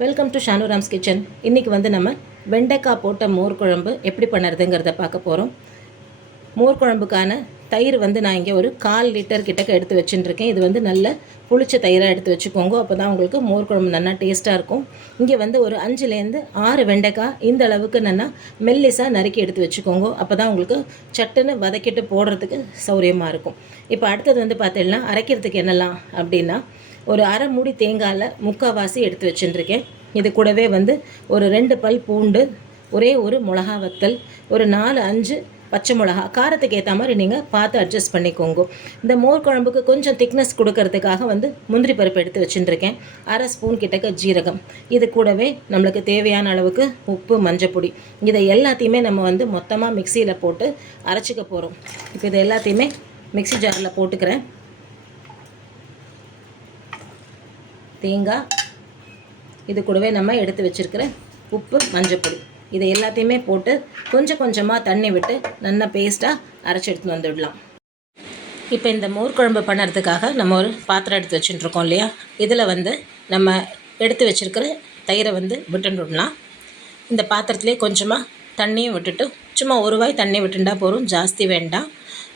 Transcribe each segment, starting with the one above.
Welcome to ஷானுராம்ஸ் kitchen. இன்றைக்கி வந்து நம்ம வெண்டைக்காய் போட்ட மோர் குழம்பு எப்படி பண்ணுறதுங்கிறத பார்க்க போகிறோம். மோர் குழம்புக்கான தயிர் வந்து நான் இங்கே ஒரு 1/4 லிட்டர் கிட்டக்க எடுத்து வச்சுட்டுருக்கேன். இது வந்து நல்ல புளிச்ச தயிராக எடுத்து வச்சுக்கோங்க. அப்போ தான் உங்களுக்கு மோர் குழம்பு நல்லா டேஸ்ட்டாக இருக்கும். இங்கே வந்து ஒரு 5லேருந்து 6 வெண்டைக்காய் இந்த அளவுக்கு நல்லா மெல்லிஸாக நறுக்கி எடுத்து வச்சுக்கோங்க. அப்போ தான் உங்களுக்கு சட்டுன்னு வதக்கிட்டு போடுறதுக்கு சௌரியமாக இருக்கும். இப்போ அடுத்தது வந்து பார்த்தீங்கன்னா அரைக்கிறதுக்கு என்னெல்லாம் அப்படின்னா, ஒரு அரை மூடி தேங்காயில் 3/4 எடுத்து வச்சுட்டுருக்கேன். இது கூடவே வந்து ஒரு 2 பல் பூண்டு, ஒரே ஒரு மிளகா வத்தல், ஒரு 4-5 பச்சை மிளகா, காரத்துக்கு ஏற்ற மாதிரி நீங்கள் பார்த்து அட்ஜஸ்ட் பண்ணிக்கோங்க. இந்த மோர் குழம்புக்கு கொஞ்சம் திக்னஸ் கொடுக்கறதுக்காக வந்து முந்திரி பருப்பு எடுத்து வச்சுட்டுருக்கேன். அரை ஸ்பூன் கிட்டக்க ஜீரகம், இது கூடவே நம்மளுக்கு தேவையான அளவுக்கு உப்பு, மஞ்சப்பொடி, இதை எல்லாத்தையுமே நம்ம வந்து மொத்தமாக மிக்சியில் போட்டு அரைச்சிக்க போகிறோம். இப்போ இதை எல்லாத்தையுமே மிக்சி ஜாரில் போட்டுக்கிறேன். தேங்காய், இது கூடவே நம்ம எடுத்து வச்சுருக்கிற உப்பு, மஞ்சப்பொடி, இதை எல்லாத்தையுமே போட்டு கொஞ்சம் கொஞ்சமாக தண்ணி விட்டு நல்லா பேஸ்ட்டாக அரைச்சி எடுத்துன்னு வந்துடலாம். இப்போ இந்த மோர் குழம்பு பண்ணுறதுக்காக நம்ம ஒரு பாத்திரம் எடுத்து வச்சுட்டுருக்கோம் இல்லையா, இதில் வந்து நம்ம எடுத்து வச்சுருக்கிற தயிரை வந்து விட்டுடலாம். இந்த பாத்திரத்துலேயே கொஞ்சமாக தண்ணியும் விட்டுட்டு சும்மா ஒரு வாய் தண்ணி விட்டுண்டா போதும், ஜாஸ்தி வேண்டாம்.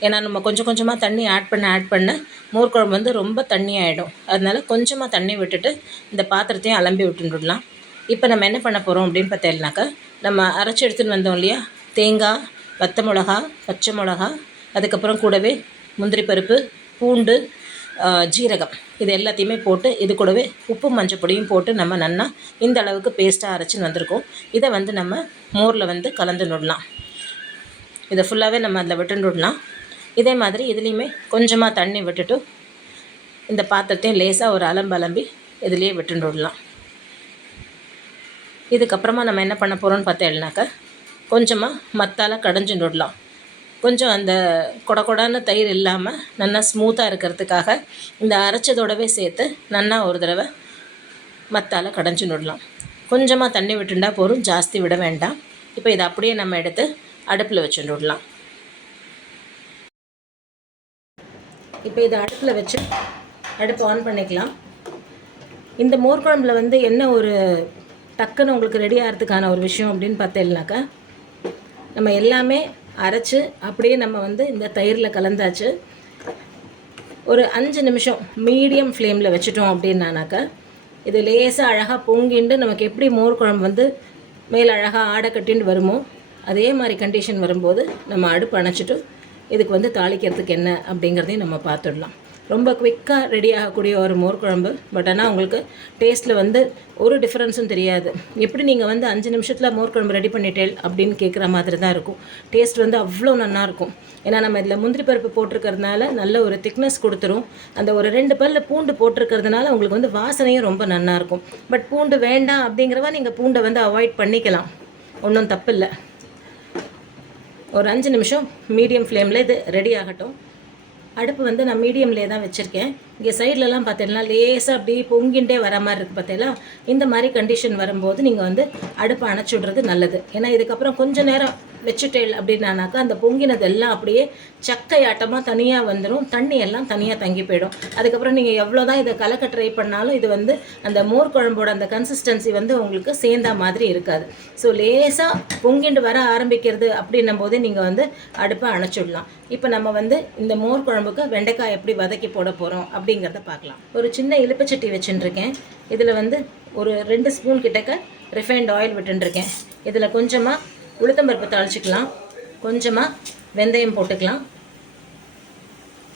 ஏன்னா நம்ம கொஞ்சம் கொஞ்சமாக தண்ணி ஆட் பண்ண மோர் குழம்பு வந்து ரொம்ப தண்ணி ஆகிடும். அதனால் கொஞ்சமாக தண்ணி விட்டுட்டு இந்த பாத்திரத்தையும் அலம்பி விட்டுடலாம். இப்போ நம்ம என்ன பண்ண போகிறோம் அப்படின்னு பார்த்தீங்கன்னாக்கா, நம்ம அரைச்சி எடுத்துன்னு வந்தோம் இல்லையா, தேங்காய், வத்த மிளகா, பச்சை மிளகா, அதுக்கப்புறம் கூடவே முந்திரி பருப்பு, பூண்டு, ஜீரகம், இது எல்லாத்தையுமே போட்டு இது கூடவே உப்பு, மஞ்சள் பொடியும் போட்டு நம்ம நல்லா இந்த அளவுக்கு பேஸ்ட்டாக அரைச்சின்னு வந்திருக்கோம். இதை வந்து நம்ம மோரில் வந்து கலந்து விடலாம். இதை ஃபுல்லாகவே நம்ம அதில் விட்டுடலாம். இதே மாதிரி இதுலேயுமே கொஞ்சமாக தண்ணி விட்டுட்டு இந்த பாத்திரத்தையும் லேசாக ஒரு அலம்பி இதுலேயே விட்டுடலாம். இதுக்கப்புறமா நம்ம என்ன பண்ண போகிறோம்னு பார்த்தேன்னாக்கா, கொஞ்சமாக மத்தால் கடைஞ்சின்னு விடலாம். கொஞ்சம் அந்த கொடான தயிர் இல்லாமல் நல்லா ஸ்மூத்தாக இருக்கிறதுக்காக இந்த அரைச்சதோடவே சேர்த்து நல்லா ஒரு தடவை மத்தால் கடைஞ்சின்னு விடலாம். கொஞ்சமாக தண்ணி விட்டுண்டா போதும், ஜாஸ்தி விட வேண்டாம். இப்போ இதை அப்படியே நம்ம எடுத்து அடுப்பில் வச்சுட்டு விடலாம். இப்போ இதை அடுப்பில் வச்சு அடுப்பு ஆன் பண்ணிக்கலாம். இந்த மோர் குழம்புல வந்து என்ன ஒரு டக்குன்னு உங்களுக்கு ரெடி ஆகிறதுக்கான ஒரு விஷயம் அப்படின்னு பார்த்தேன்னாக்கா, நம்ம எல்லாமே அரைச்சி அப்படியே நம்ம வந்து இந்த தயிரில் கலந்தாச்சு. ஒரு 5 நிமிஷம் மீடியம் ஃப்ளேமில் வச்சுட்டோம் அப்படின்னாக்கா, இது லேசாக அழகாக பொங்கிண்டு நமக்கு எப்படி மோர் குழம்பு வந்து மேலே அழகாக ஆடை கட்டின்னு வருமோ அதே மாதிரி கண்டிஷன் வரும்போது நம்ம அடுப்பு அணைச்சிட்டு இதுக்கு வந்து தாளிக்கிறதுக்கு என்ன அப்படிங்கிறதையும் நம்ம பார்த்துடலாம். ரொம்ப குவிக்காக ரெடி ஆகக்கூடிய ஒரு மோர் குழம்பு. பட் ஆனால் உங்களுக்கு டேஸ்ட்டில் வந்து ஒரு டிஃப்ரென்ஸும் தெரியாது. எப்படி நீங்கள் வந்து 5 நிமிஷத்தில் மோர் குழம்பு ரெடி பண்ணிட்டேல் அப்படின்னு கேட்குற மாதிரி தான் இருக்கும். டேஸ்ட் வந்து அவ்வளோ நல்லாயிருக்கும். ஏன்னா நம்ம இதில் முந்திரி பருப்பு போட்டிருக்கிறதுனால நல்ல ஒரு திக்னஸ் கொடுத்துரும். அந்த ஒரு 2 பல்ல பூண்டு போட்டிருக்கிறதுனால உங்களுக்கு வந்து வாசனையும் ரொம்ப நல்லாயிருக்கும். பட் பூண்டு வேண்டாம் அப்படிங்கிறவா நீங்கள் பூண்டை வந்து அவாய்ட் பண்ணிக்கலாம், ஒன்றும் தப்பு இல்லை. ஒரு 5 நிமிஷம் மீடியம் ஃப்ளேமில் இது ரெடி ஆகட்டும். அடுப்பு வந்து நான் மீடியம்லேயே தான் வச்சுருக்கேன். இங்கே சைட்லலாம் பார்த்தீங்கன்னா லேசாக அப்படியே பொங்கிண்டே வர மாதிரி இருக்குது. பார்த்தீங்களா, இந்த மாதிரி கண்டிஷன் வரும்போது நீங்கள் வந்து அடுப்பை அணைச்சி விட்றது நல்லது. ஏன்னா இதுக்கப்புறம் கொஞ்சம் நேரம் வச்சுட்டேல் அப்படின்னாக்கா அந்த பொங்கினது எல்லாம் அப்படியே சக்கையாட்டமாக தனியாக வந்துடும், தண்ணி எல்லாம் தனியாக தங்கி போயிடும். அதுக்கப்புறம் நீங்கள் எவ்வளோ தான் இதை கலக்க ட்ரை பண்ணாலும் இது வந்து அந்த மோர் குழம்போட அந்த கன்சிஸ்டன்சி வந்து உங்களுக்கு சேர்ந்த மாதிரி இருக்காது. ஸோ லேசாக பொங்கிண்டு வர ஆரம்பிக்கிறது அப்படின்னும் போது நீங்கள் வந்து அடுப்பை அணைச்சிடலாம். இப்போ நம்ம வந்து இந்த மோர் குழம்புக்கு வெண்டைக்காய் எப்படி வதக்கி போட போகிறோம் அப்படிங்கிறத பார்க்கலாம். ஒரு சின்ன இலுப்பச்சட்டி வச்சுட்டுருக்கேன். இதில் வந்து ஒரு 2 ஸ்பூன் கிட்டக்க ரிஃபைண்ட் ஆயில் விட்டுருக்கேன். இதில் கொஞ்சமாக உளுத்தம்பருப்பு தாளிச்சிக்கலாம், கொஞ்சமாக வெந்தயம் போட்டுக்கலாம்,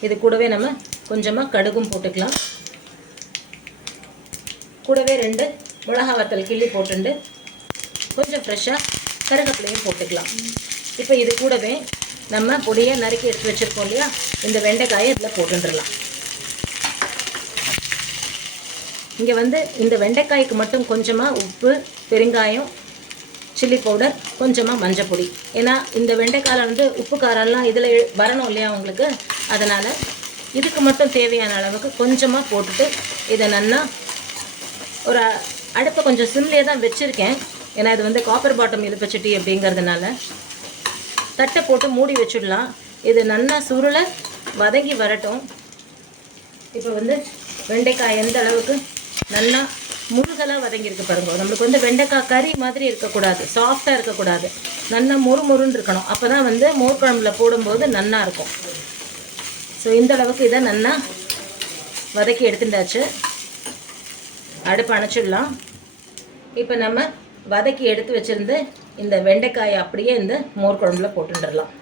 இது கூடவே நம்ம கொஞ்சமாக கடுகும் போட்டுக்கலாம், கூடவே 2 மிளகா வத்தல் கிள்ளி போட்டுண்டு கொஞ்சம் ஃப்ரெஷ்ஷாக கருவேப்பிலையும் போட்டுக்கலாம். இப்போ இது கூடவே நம்ம பொடியை நறுக்கி எடுத்து வச்சுருக்கோம் இல்லையா, இந்த வெண்டைக்காயை இதில் போட்டுடலாம். இங்கே வந்து இந்த வெண்டைக்காய்க்கு மட்டும் கொஞ்சமாக உப்பு, பெருங்காயம், சில்லி பவுடர், கொஞ்சமாக மஞ்சள் பொடி. ஏன்னா இந்த வெண்டைக்காயில் வந்து உப்பு காரம்லாம் இதில் வரணும் இல்லையா உங்களுக்கு, அதனால் இதுக்கு மட்டும் தேவையான அளவுக்கு கொஞ்சமாக போட்டுட்டு இதை நல்லா ஒரு அடுப்பை கொஞ்சம் சிம்லேயே தான் வச்சுருக்கேன். ஏன்னா இது வந்து காப்பர் பாட்டம் இலுப்பச்சட்டி அப்படிங்கிறதுனால தட்டை போட்டு மூடி வச்சுடலாம். இது நல்லா சுருளை வதங்கி வரட்டும். இப்போ வந்து வெண்டைக்காய் எந்த அளவுக்கு நல்லா முருகலாக வதங்கியிருக்கு பாருங்க. நம்மளுக்கு வந்து வெண்டைக்காய் கறி மாதிரி இருக்கக்கூடாது, சாஃப்டாக இருக்கக்கூடாது, நல்லா மொறுன்னு இருக்கணும். அப்போ தான் வந்து மோர் குழம்புல போடும்போது நல்லா இருக்கும். ஸோ இந்த அளவுக்கு இதை நல்லா வதக்கி எடுத்துட்டாச்சு. அடுப்பு அணைச்சிடலாம். இப்போ நம்ம வதக்கி எடுத்து வச்சுருந்து இந்த வெண்டைக்காயை அப்படியே இந்த மோர் குழம்புல போட்டுடலாம்.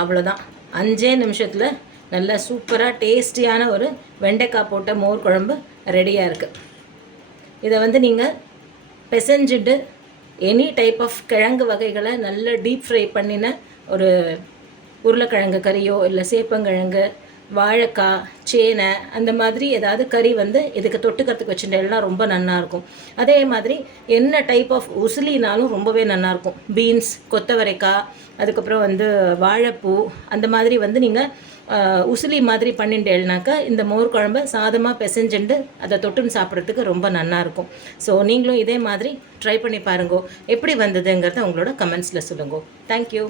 அவ்வளோதான், 5 நிமிஷத்தில் நல்ல சூப்பராக டேஸ்டியான ஒரு வெண்டைக்காய் போட்ட மோர் குழம்பு ரெடியாக இருக்குது. இதை வந்து நீங்கள் பிசைஞ்சிட்டு எனி டைப் ஆஃப் கிழங்கு வகைகளை நல்ல டீப் ஃப்ரை பண்ணின ஒரு உருளைக்கிழங்கு கறியோ இல்லை சேப்பங்கிழங்கு, வாழைக்காய், சேனை அந்த மாதிரி ஏதாவது கறி வந்து இதுக்கு தொட்டுக்கிறதுக்கு வச்சுட்டேன்னா ரொம்ப நல்லாயிருக்கும். அதே மாதிரி என்ன டைப் ஆஃப் உசிலினாலும் ரொம்பவே நல்லாயிருக்கும். பீன்ஸ், கொத்தவரைக்காய், அதுக்கப்புறம் வந்து வாழைப்பூ, அந்த மாதிரி வந்து நீங்கள் உசிலி மாதிரி பண்ணிட்டேன்னாக்கா இந்த மோர் குழம்பு சாதமாக பிசைஞ்சுண்டு அதை தொட்டுன்னு சாப்பிட்றதுக்கு ரொம்ப நல்லாயிருக்கும். ஸோ நீங்களும் இதே மாதிரி ட்ரை பண்ணி பாருங்கோ. எப்படி வந்ததுங்கிறத உங்களோட கமெண்ட்ஸில் சொல்லுங்கோ. தேங்க்யூ.